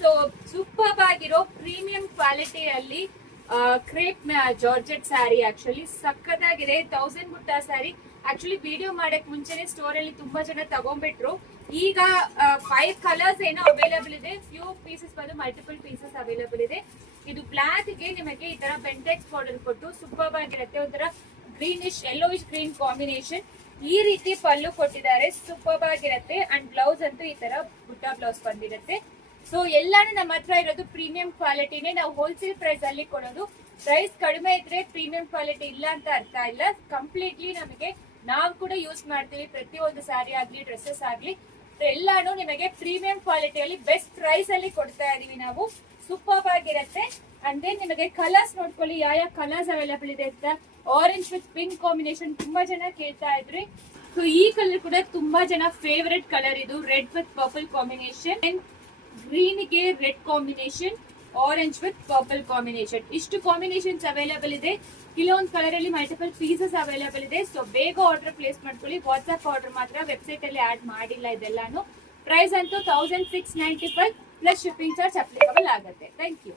So super ಆಗಿರೋ premium ಕ್ವಾಲಿಟಿಯಲ್ಲಿ crepe georgette saree actually ಸಕ್ಕತ್ತಾಗಿದೆ. 1000 ಬುಟ್ಟ ಸ್ಯಾರಿ. ಆಕ್ಚುಲಿ ವಿಡಿಯೋ ಮಾಡಕ್ ಮುಂಚೆನೆ ಸ್ಟೋರ್ ಅಲ್ಲಿ ತುಂಬಾ ಜನ ತಗೊಂಡ್ಬಿಟ್ರು. ಈಗ 5 ಕಲರ್ಸ್ ಏನೋ ಅವೈಲೇಬಲ್ ಇದೆ. ಫ್ಯೂ ಪೀಸಸ್ ಬಂದು ಮಲ್ಟಿಪಲ್ ಪೀಸಸ್ ಅವೈಲೇಬಲ್ ಇದೆ. ಇದು ಬ್ಲಾಕ್ ಗೆ ನಿಮಗೆ ಈ ತರ ಬೆಂಟೆಕ್ಸ್ ಬಾರ್ಡರ್ ಕೊಟ್ಟು ಸೂಪರ್ ಆಗಿರುತ್ತೆ. ಒಂಥರ ಗ್ರೀನಿಶ್ ಯೆಲ್ಲೋಯಿಶ್ ಗ್ರೀನ್ ಕಾಂಬಿನೇಷನ್. ಈ ರೀತಿ ಪಲ್ಲು ಕೊಟ್ಟಿದ್ದಾರೆ, ಸೂಪರ್ ಆಗಿರುತ್ತೆ. ಅಂಡ್ ಬ್ಲೌಸ್ ಅಂತೂ ಈ ತರ ಬುಟ್ಟ ಬ್ಲೌಸ್ ಬಂದಿರುತ್ತೆ. ಸೊ ಎಲ್ಲಾನು ನಮ್ಮ ಹತ್ರ ಇರೋದು ಪ್ರೀಮಿಯಂ ಕ್ವಾಲಿಟಿನೇ. ನಾವು ಹೋಲ್ಸೇಲ್ ಪ್ರೈಸ್ ಅಲ್ಲಿ ಕೊಡೋದು. ಪ್ರೈಸ್ ಕಡಿಮೆ ಇದ್ರೆ ಪ್ರೀಮಿಯಂ ಕ್ವಾಲಿಟಿ ಇಲ್ಲ ಅಂತ ಅರ್ಥ ಇಲ್ಲ. ಕಂಪ್ಲೀಟ್ಲಿ ನಮಗೆ ನಾವು ಕೂಡ ಯೂಸ್ ಮಾಡ್ತೀವಿ. ಪ್ರತಿಯೊಂದು ಸ್ಯಾರಿ ಆಗ್ಲಿ ಡ್ರೆಸ್ಸಸ್ ಆಗ್ಲಿ ಎಲ್ಲಾನು ನಿಮಗೆ ಪ್ರೀಮಿಯಂ ಕ್ವಾಲಿಟಿಯಲ್ಲಿ ಬೆಸ್ಟ್ ಪ್ರೈಸ್ ಅಲ್ಲಿ ಕೊಡ್ತಾ ಇದೀವಿ ನಾವು. ಸೂಪರ್ ಆಗಿರುತ್ತೆ. ಅಂಡ್ ದೆನ್ ನಿಮಗೆ ಕಲರ್ಸ್ ನೋಡ್ಕೊಳ್ಳಿ, ಯಾವ ಕಲರ್ಸ್ ಅವೈಲೇಬಲ್ ಇದೆ ಅಂತ. ಆರೆಂಜ್ ವಿತ್ ಪಿಂಕ್ ಕಾಂಬಿನೇಷನ್ ತುಂಬಾ ಜನ ಕೇಳ್ತಾ ಇದ್ರಿ. ಸೊ ಈ ಕಲರ್ ಕೂಡ ತುಂಬಾ ಜನ ಫೇವರೆಟ್ ಕಲರ್. ಇದು red with purple combination, green ಗೆ red combination, orange with purple combination. ಇಷ್ಟು ಕಾಂಬಿನೇಷನ್ಸ್ ಅವೈಲೇಬಲ್ ಇದೆ. ಕೆಲವೊಂದು ಕಲರ್ ಅಲ್ಲಿ ಮಲ್ಟಿಪಲ್ ಪೀಸಸ್ ಅವೈಲೇಬಲ್ ಇದೆ. ಸೊ ಬೇಗ ಆರ್ಡರ್ ಪ್ಲೇಸ್ ಮಾಡ್ಕೊಳ್ಳಿ. ವಾಟ್ಸ್ಆಪ್ ಆರ್ಡರ್ ಮಾತ್ರ, ವೆಬ್ಸೈಟ್ ಅಲ್ಲಿ ಆಡ್ ಮಾಡಿಲ್ಲ ಇದೆಲ್ಲಾನು. ಪ್ರೈಸ್ ಅಂತೂ 1695 ಪ್ಲಸ್ ಶಿಪ್ಪಿಂಗ್ ಚಾರ್ಜ್ ಅಪ್ಲಿಕಬಲ್ ಆಗುತ್ತೆ. Thank you.